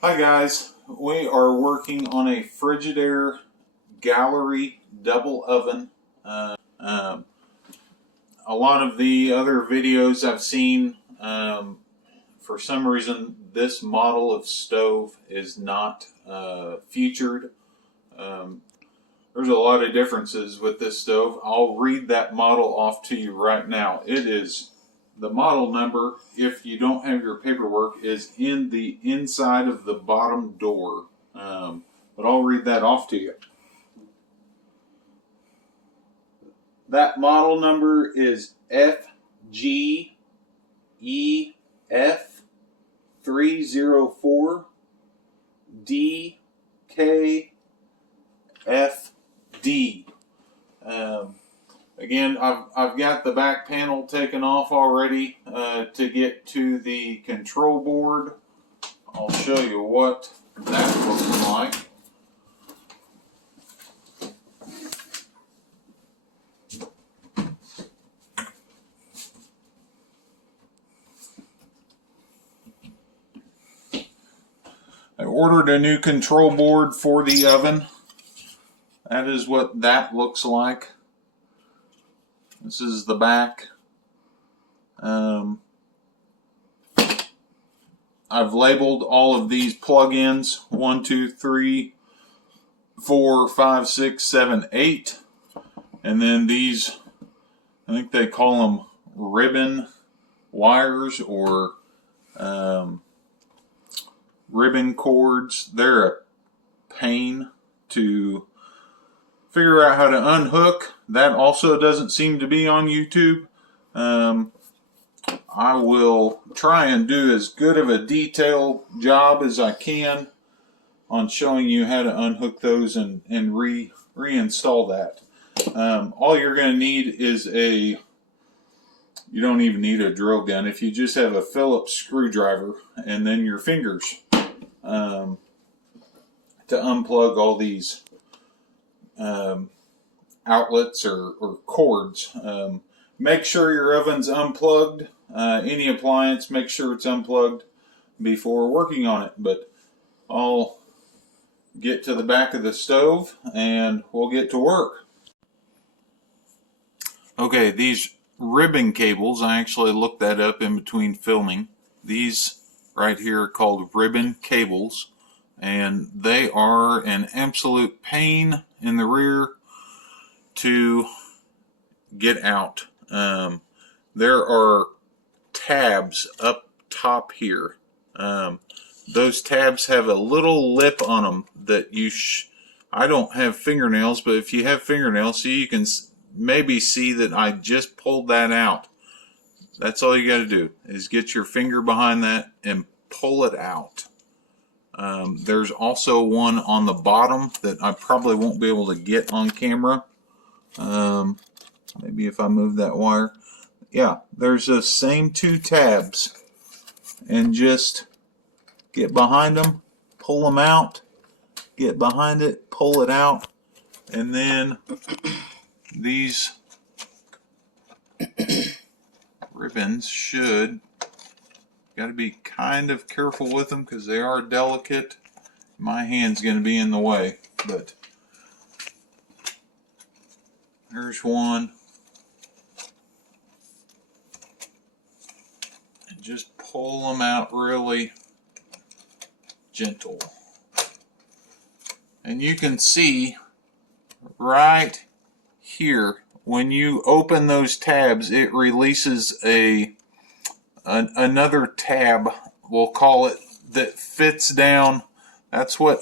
Hi guys, we are working on a Frigidaire gallery double oven. A lot of the other videos I've seen, for some reason this model of stove is not featured. There's a lot of differences with this stove. I'll read that model off to you right now. It is the model number, if you don't have your paperwork, is in the inside of the bottom door. But I'll read that off to you. That model number is FGEF304DKFD. Again, I've got the back panel taken off already to get to the control board. I'll show you what that looks like. I ordered a new control board for the oven. That is what that looks like. This is the back. I've labeled all of these plug-ins 1, 2, 3, 4, 5, 6, 7, 8. And then these, I think they call them ribbon wires or ribbon cords. They're a pain to figure out how to unhook. That also doesn't seem to be on YouTube. I will try and do as good of a detailed job as I can on showing you how to unhook those and reinstall that. All you're going to need is you don't even need a drill gun. If you just have a Phillips screwdriver and then your fingers to unplug all these outlets or cords. Make sure your oven's unplugged. Any appliance, make sure it's unplugged before working on it. But I'll get to the back of the stove and we'll get to work. Okay, these ribbon cables, I actually looked that up in between filming. These right here are called ribbon cables, and they are an absolute pain in the rear to get out. There are tabs up top here. Those tabs have a little lip on them that I don't have fingernails, but if you have fingernails, so you can maybe see that I just pulled that out. That's all you got to do is get your finger behind that and pull it out. There's also one on the bottom that I probably won't be able to get on camera. Maybe if I move that wire. Yeah, there's the same two tabs. And just get behind them, pull them out, get behind it, pull it out, and then these ribbons should, got to be kind of careful with them because they are delicate. My hand's going to be in the way, but there's one. And just pull them out really gentle. And you can see right here, when you open those tabs, it releases another tab, we'll call it, that fits down. That's what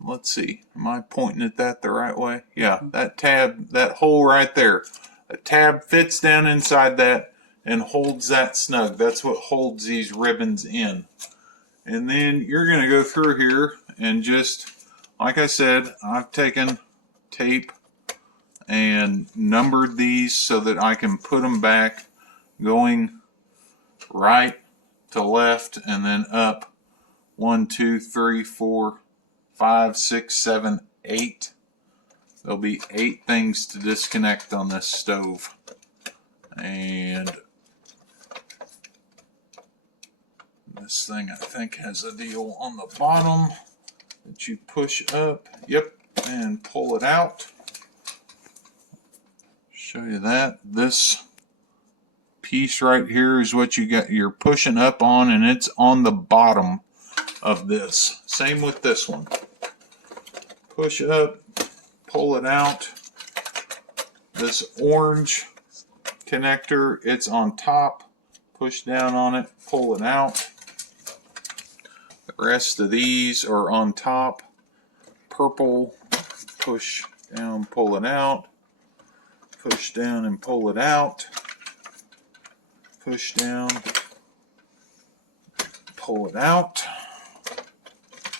let's see, am I pointing at that the right way? Yeah, that tab, that hole right there. A tab fits down inside that and holds that snug. That's what holds these ribbons in. And then you're going to go through here and just, like I said, I've taken tape and numbered these so that I can put them back going right to left and then up 1, 2, 3, 4, 5, 6, 7, 8. There'll be 8 things to disconnect on this stove. And This thing, I think, has a deal on the bottom that you push up. Yep, and pull it out. Show you that. This piece right here is what you're pushing up on, and it's on the bottom of this. Same with this one. Push up, pull it out. This orange connector, it's on top. Push down on it, pull it out. The rest of these are on top. Purple, push down, pull it out. Push down and pull it out. Push down, pull it out.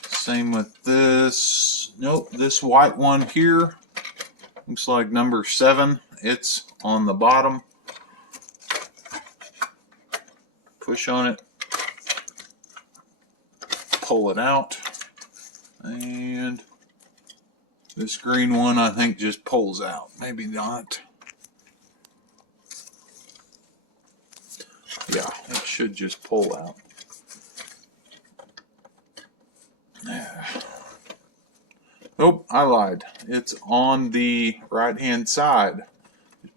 Same with this. Nope, this white one here looks like number 7. It's on the bottom. Push on it, pull it out, and this green one I think just pulls out. Maybe not. Yeah, it should just pull out. Nope, I lied. It's on the right hand side.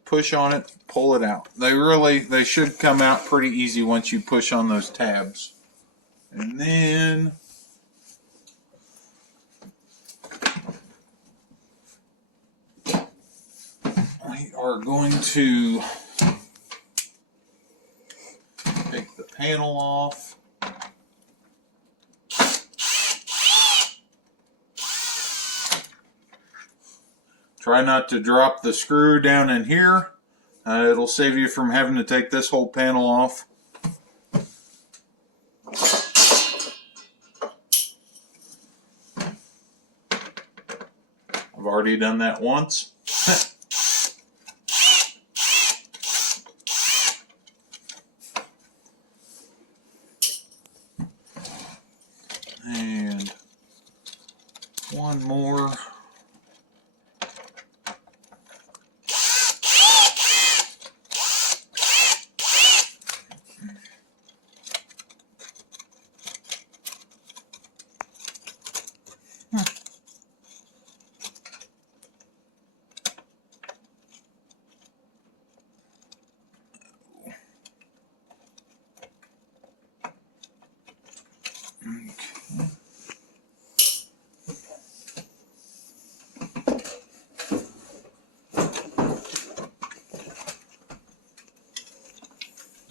Push on it, pull it out. They should come out pretty easy once you push on those tabs. And then we are going to take the panel off. Try not to drop the screw down in here. It'll save you from having to take this whole panel off. I've already done that once. And one more.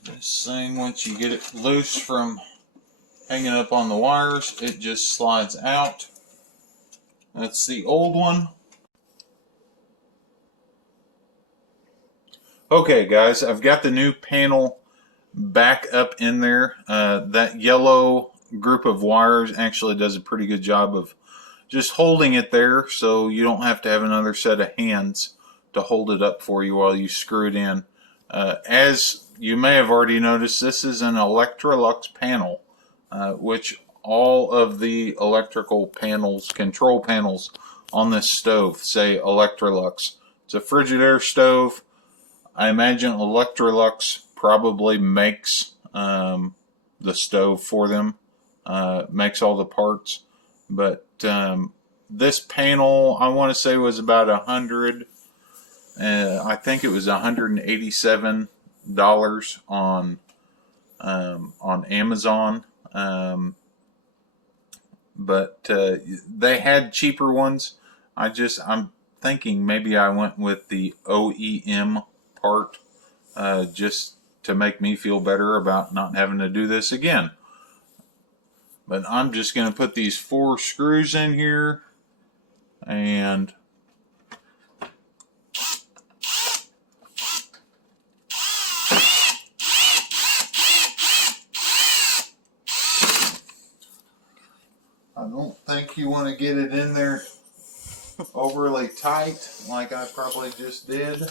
This thing, once you get it loose from hanging up on the wires, it just slides out. That's the old one. Okay guys, I've got the new panel back up in there. That yellow group of wires actually does a pretty good job of just holding it there, so you don't have to have another set of hands to hold it up for you while you screw it in. As you may have already noticed, this is an Electrolux panel, which all of the electrical panels, control panels on this stove say Electrolux. It's a Frigidaire stove. I imagine Electrolux probably makes the stove for them, makes all the parts. But this panel, I want to say, was about $100. I think it was $187 on Amazon. But they had cheaper ones. I'm thinking maybe I went with the OEM part just to make me feel better about not having to do this again. But I'm just going to put these 4 screws in here, and I don't think you want to get it in there overly tight like I probably just did.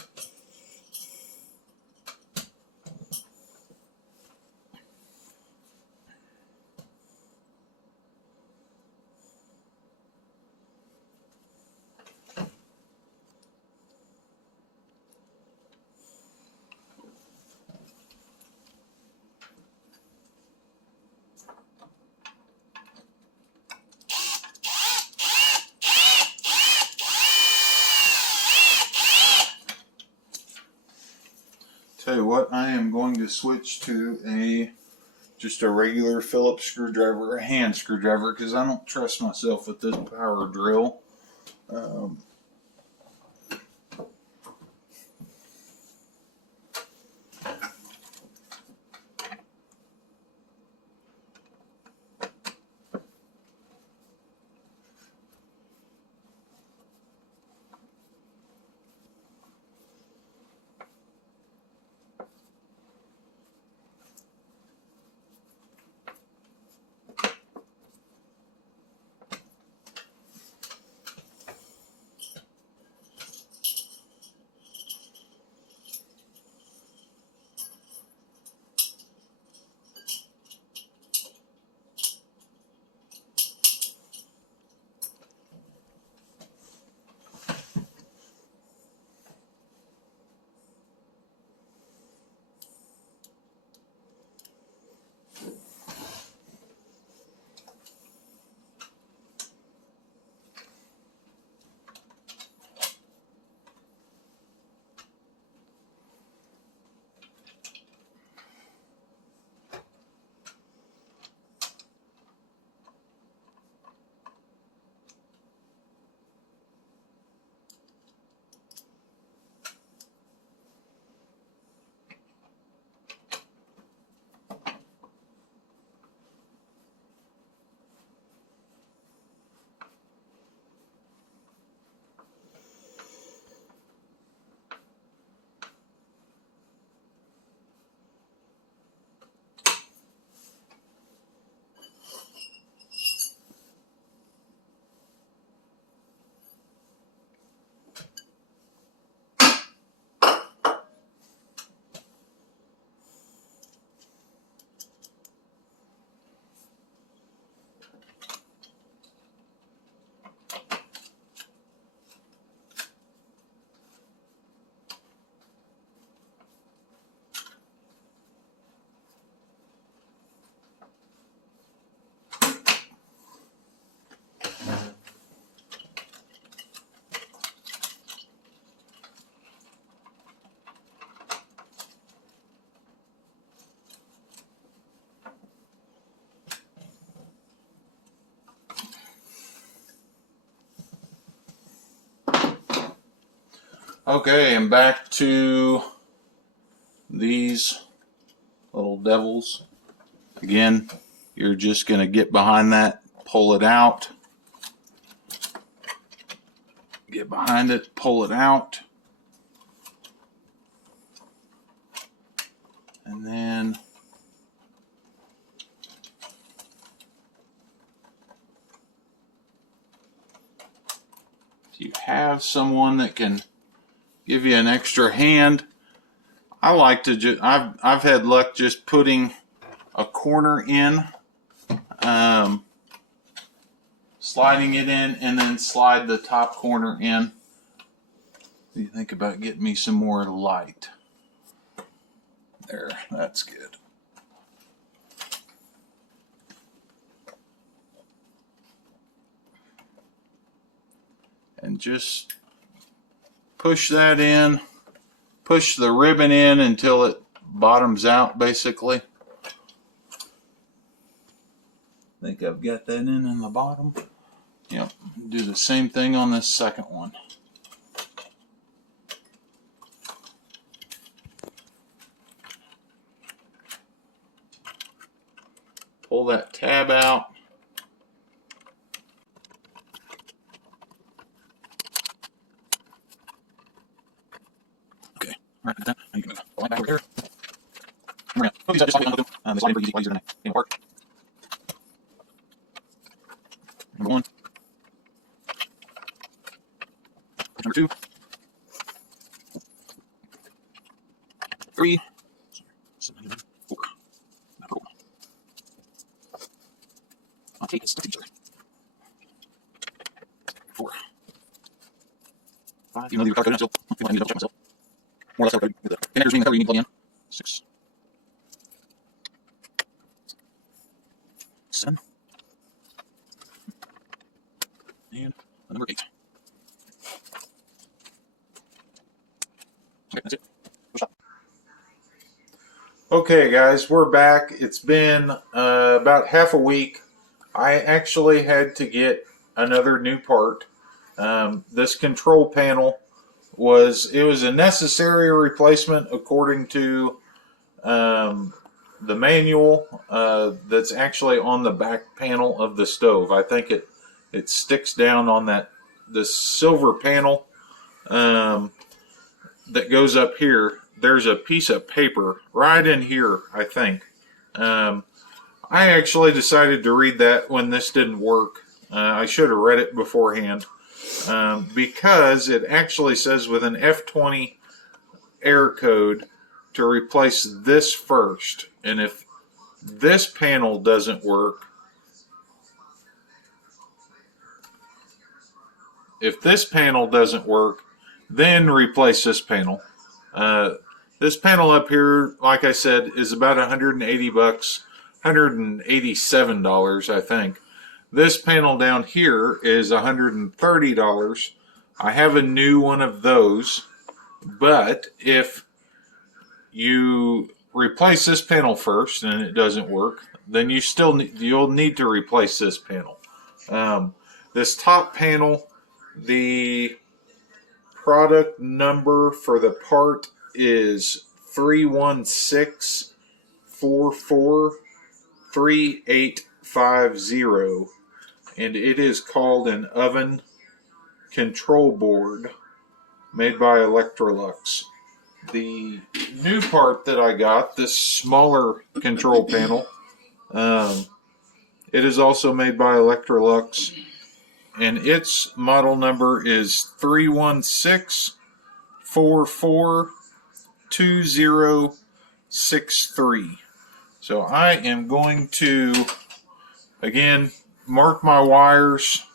what, I am going to switch to just a regular Phillips screwdriver, a hand screwdriver, because I don't trust myself with this power drill. Okay, and back to these little devils. Again, you're just going to get behind that, pull it out. Get behind it, pull it out. And then if you have someone that can give you an extra hand, I like to I've had luck just putting a corner in, sliding it in, and then slide the top corner in. What do you think about getting me some more light? There, that's good. And just push that in, push the ribbon in until it bottoms out, basically. I think I've got that in the bottom. Yep, do the same thing on this second one. Pull that tab out. Okay, all right, I can move the light back over here. We're going to hook these up just like we unhook them. They slide in pretty easy, a lot easier than they work. Number one. Number two. 3. 4. Number 4. I'll take it, stick to each other. 4. 5. Even though the color coded, I still need to double check myself. More or less color coded with the connectors being the color you need to plug in. 6. 7. And number 8. Okay, that's it. Push up. Okay guys, we're back. It's been about half a week. I actually had to get another new part. This control panel was a necessary replacement according to the manual that's actually on the back panel of the stove. I think it sticks down on this silver panel that goes up here. There's a piece of paper right in here, I think. I actually decided to read that when this didn't work. I should have read it beforehand because it actually says with an F20 error code to replace this first. And if this panel doesn't work, then replace this panel. This panel up here, like I said, is about 180 bucks, $187, I think. This panel down here is $130. I have a new one of those, but if you replace this panel first and it doesn't work, then you'll need to replace this panel. This top panel, the product number for the part is 316443850, and it is called an oven control board made by Electrolux. The new part that I got, this smaller control panel, it is also made by Electrolux, and its model number is 316442063. So I am going to, again, mark my wires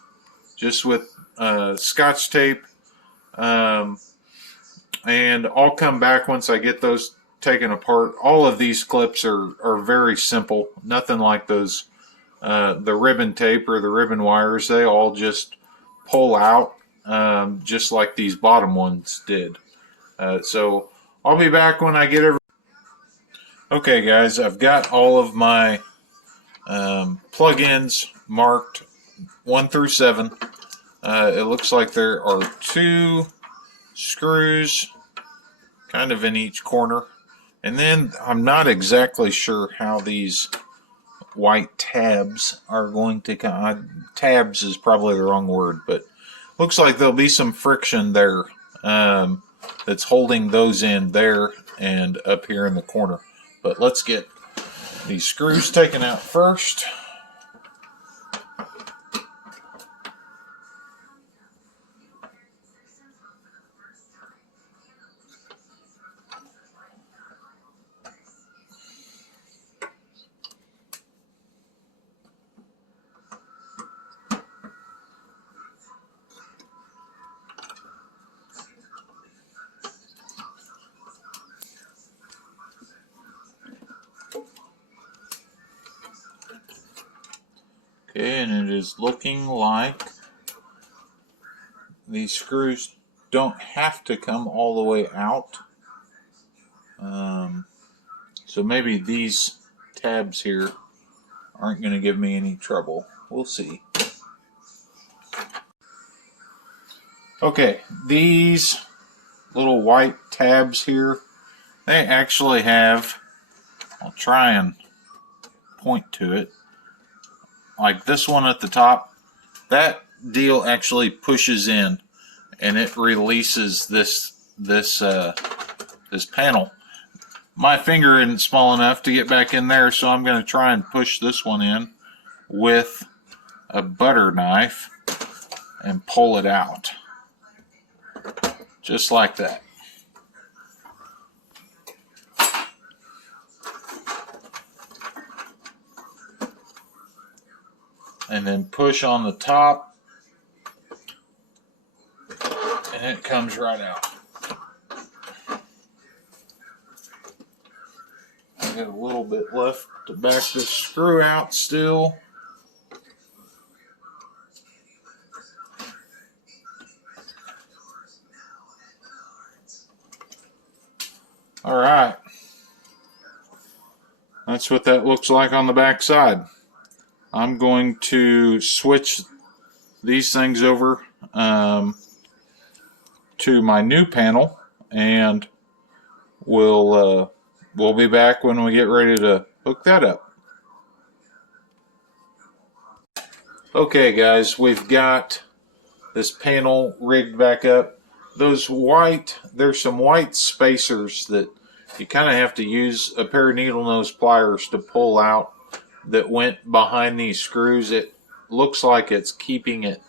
just with Scotch tape, and I'll come back once I get those taken apart. All of these clips are very simple, nothing like those the ribbon tape or the ribbon wires. They all just pull out just like these bottom ones did. So I'll be back when I get everything. Okay guys, I've got all of my plug-ins marked 1 through 7. It looks like there are 2 screws kind of in each corner, and then I'm not exactly sure how these white tabs are going to come. Tabs is probably the wrong word, but looks like there'll be some friction there that's holding those in there and up here in the corner. But let's get these screws taken out first. Okay, and it is looking like these screws don't have to come all the way out. So maybe these tabs here aren't going to give me any trouble. We'll see. Okay, these little white tabs here, they actually have, I'll try and point to it, like this one at the top, that deal actually pushes in and it releases this panel. My finger isn't small enough to get back in there, so I'm going to try and push this one in with a butter knife and pull it out. Just like that. And then push on the top, and it comes right out. I got a little bit left to back this screw out still. All right. that's what that looks like on the back side. I'm going to switch these things over to my new panel, and we'll be back when we get ready to hook that up. Okay guys, we've got this panel rigged back up. There's some white spacers that you kind of have to use a pair of needle nose pliers to pull out that went behind these screws. It looks like it's keeping it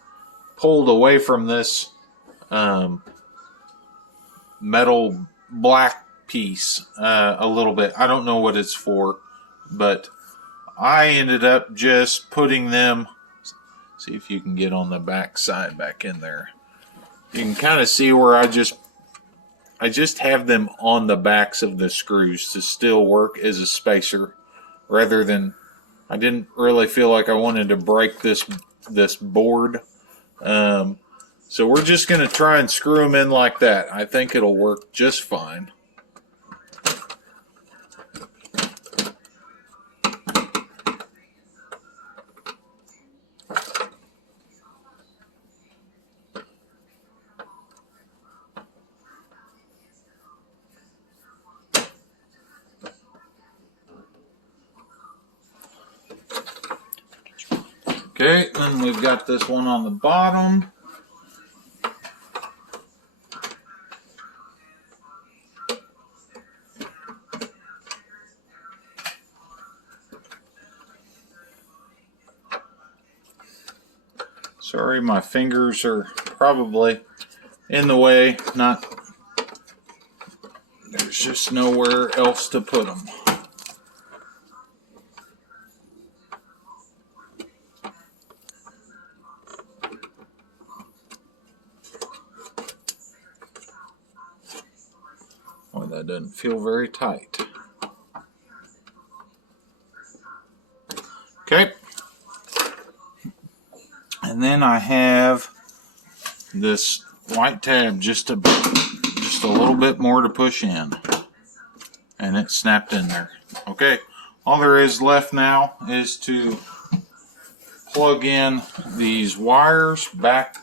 pulled away from this metal black piece a little bit. I don't know what it's for, but I ended up just putting them. See if you can get on the back side back in there. You can kind of see where I just have them on the backs of the screws to still work as a spacer, rather than, I didn't really feel like I wanted to break this board. So we're just going to try and screw them in like that. I think it'll work just fine. Okay, then we've got this one on the bottom. Sorry, my fingers are probably in the way. There's just nowhere else to put them. Boy, that doesn't feel very tight. Okay. And then I have this white tab just a little bit more to push in, and it snapped in there. Okay, all there is left now is to plug in these wires back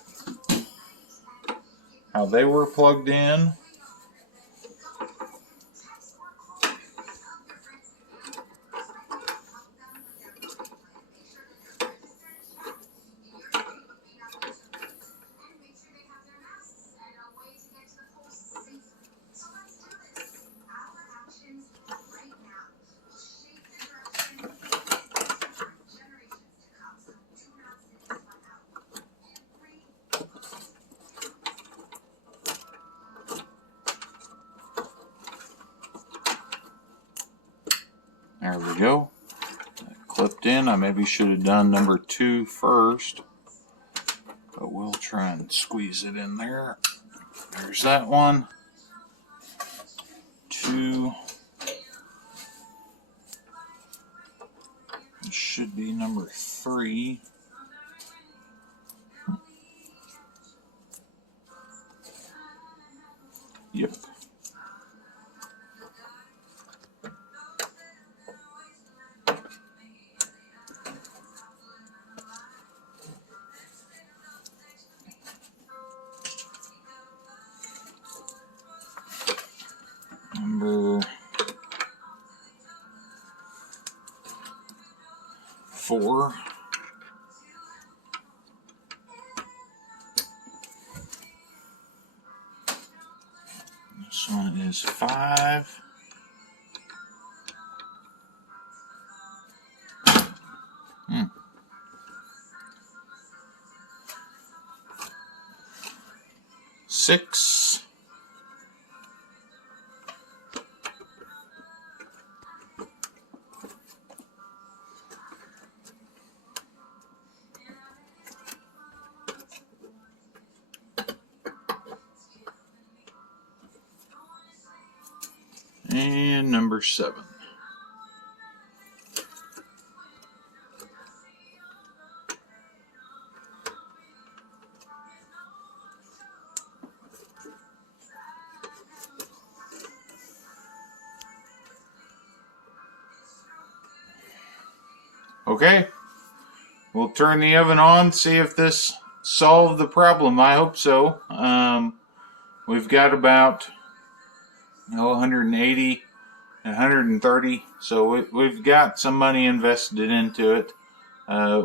how they were plugged in. There we go. That clipped in. I maybe should have done number 2 first, but we'll try and squeeze it in there. There's that one. 2. This should be number 3. Yep. Number 4. This one is 5. Six. And number 7. Okay, we'll turn the oven on, see if this solved the problem. I hope so. We've got about 180 and 130, so we've got some money invested into it.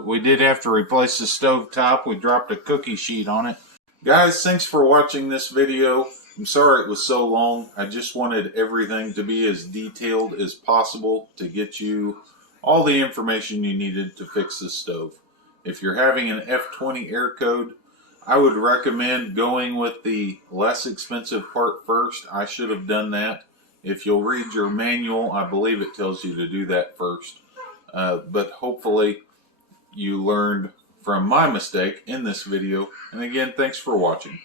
We did have to replace the stove top. We dropped a cookie sheet on it. Guys, thanks for watching this video. I'm sorry it was so long. I just wanted everything to be as detailed as possible to get you all the information you needed to fix this stove. If you're having an F20 air code, I would recommend going with the less expensive part first. I should have done that. If you'll read your manual, I believe it tells you to do that first. But hopefully you learned from my mistake in this video. And again, thanks for watching.